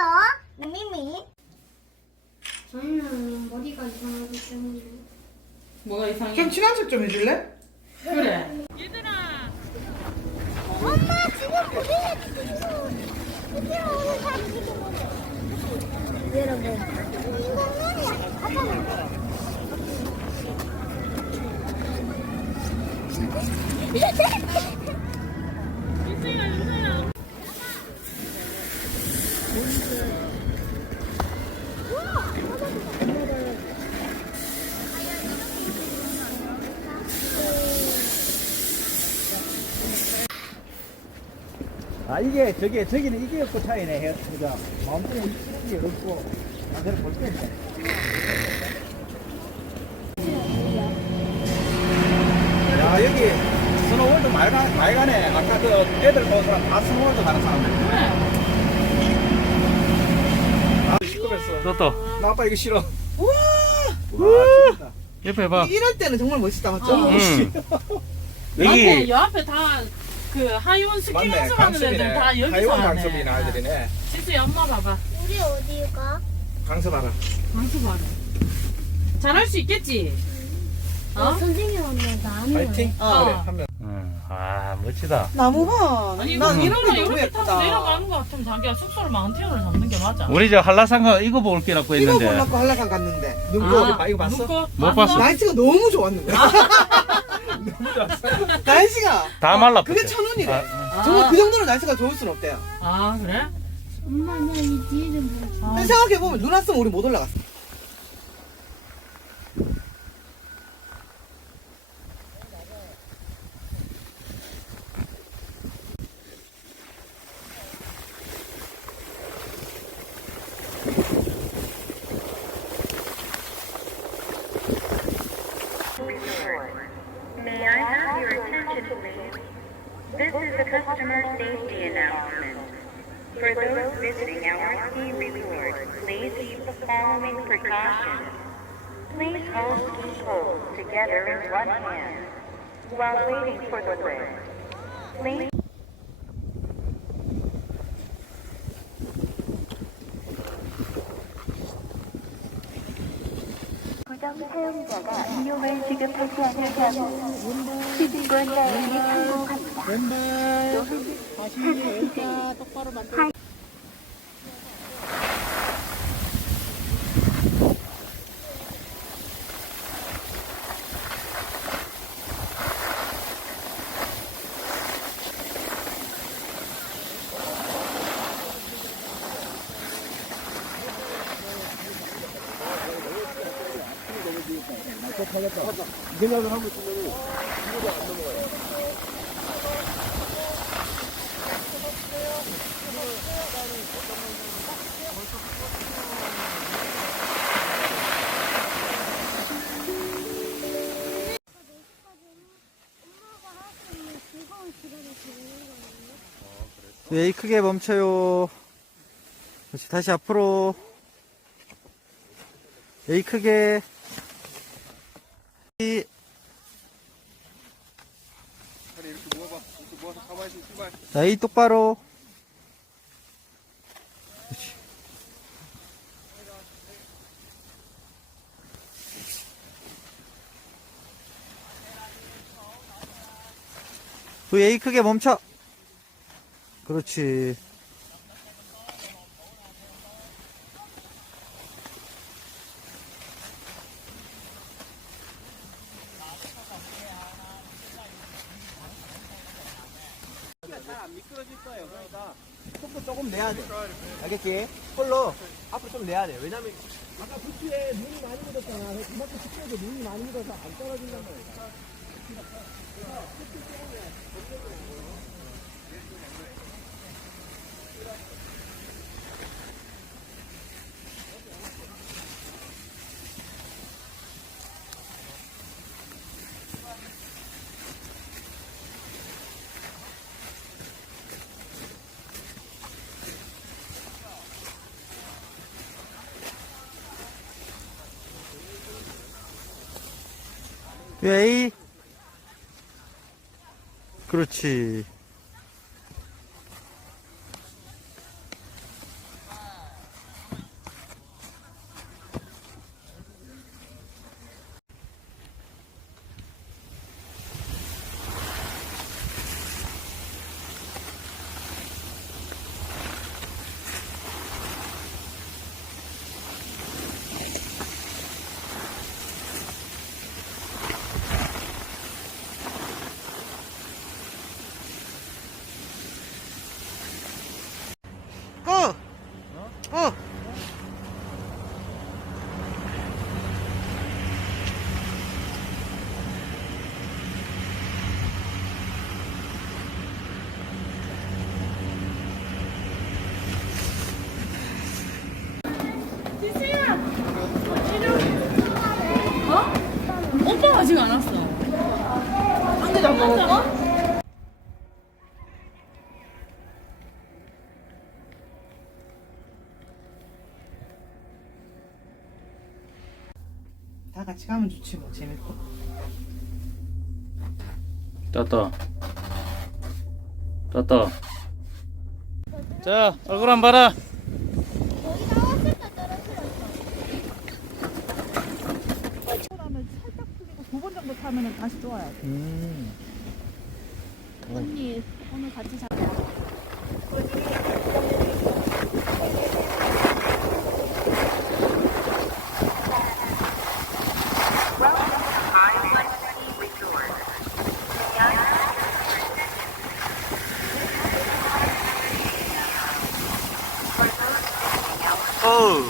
더? 미미. 저희는 머리가 이상하기 때문에. 뭐가 이상해? 좀 친한 척 좀 해줄래? 그래. 엄마 지금 고생했어. 드디어 오늘 다 여러분 이거는 가자 아 이게 저게 저기는 이게 없고 차이네. 해 그죠 마음속에 이런 게 없고 나대로 볼 때인데 야 여기 스노우월드 많이, 가네. 아까 그 애들 본 사람 다 스노우월드 가는 사람들 아 시끄럽어 너또 나 아빠 이거 싫어 우와 와 재밌다 옆에 봐. 이럴 때는 정말 멋있다 맞죠? 어. 응. 앞에 여기 요 앞에 다 그 하이원 스키 맞네 연습하는 애들 강섭이네 다 여기서 하이원 하네. 강섭이나 아이들이네 진수 엄마 봐봐. 우리 어디 가? 강섭 알아 강수 봐라. 잘할 수 있겠지? 어? 선생님 엄마 나는 파이팅 어. 그래 한명 응. 아 멋지다. 나무가 아니 난 이거 이런 게 이렇게 너무 이렇게 타고 예쁘다 내려가는 거 같으면 자기가 숙소를 마운틴으로 잡는 게 맞아. 우리 저 한라산가 이거 볼 게라고 이거 했는데 보려고 한라산 갔는데 눈꽃 아, 이거 봤어? 눈꽃 못 봤어. 날씨가 너무 좋았는데 너무 좋았어 날씨가 다 말라. 그게 천운이래 아, 정말 그 정도로 날씨가 좋을 순 없대요 아 그래? 엄마 나 이 뒤에 좀 아, 근데 생각해 보면 눈 왔으면 우리 못 올라갔어 safety announcement. For those visiting our ski resort, please keep the following precautions. Please hold ski poles together in one hand while waiting for the lift. Please 부정 사용자가 비용을 지급하지 않을 경우 시민권 나에게 청구합니다. 엄마가 할수 있는 즐거운 시간을 보내는 거예요 네, 크게 멈춰요. 그렇지, 다시 앞으로. 에이, 크게. 이- 자, 이 똑바로. 그렇지. 그 에이 크게 멈춰. 그렇지. 미끄러질 거예요. 그러니까 속도 조금 내야 돼. 알겠지? 홀로 앞으로 좀 내야 돼. 왜냐면 아까 부츠에 눈이 많이 묻었잖아. 그만큼 부츠에도 눈이 많이 묻어서 안 떨어진단 말이야. A 그렇지 아직 안 왔어. 한 개도 안 먹었어? 다 같이 가면 좋지 뭐 재밌고 떴다. 떴다. 자, 얼굴 한 봐라. 거기 나왔을 때 떨어뜨렸어. 하면 살짝 풀리고 두 번 정도 타면은 다시 좋아요 언니 오늘 같이 자. 어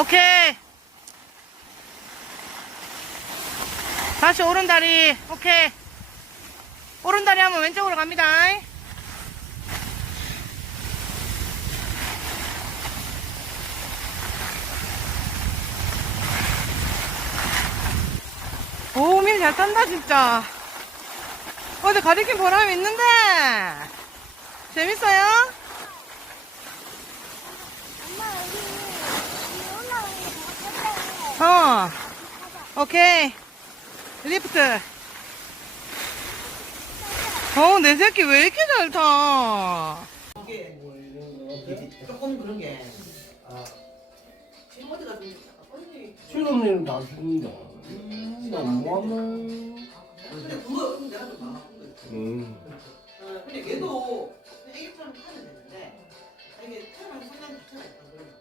오케이 다시 오른 다리 오케이 오른 다리 하면 왼쪽으로 갑니다 오, 밀잘 탄다, 진짜. 어제 가리킨 보람이 있는데. 재밌어요? 엄마 여기 여기 올라오는 거 같아. 어. 오케이. 리프트. 어, 내 새끼 왜 이렇게 잘 타? 이게 조금 그런 게. 지금 어디 가서 언니. 실험리는 다 죽는다. 너무하네. 근데 그거 내가 좀 마음 음. 근데 얘도 애기처럼 타면 되는데 이게 태어나서 성장 자체가 있다.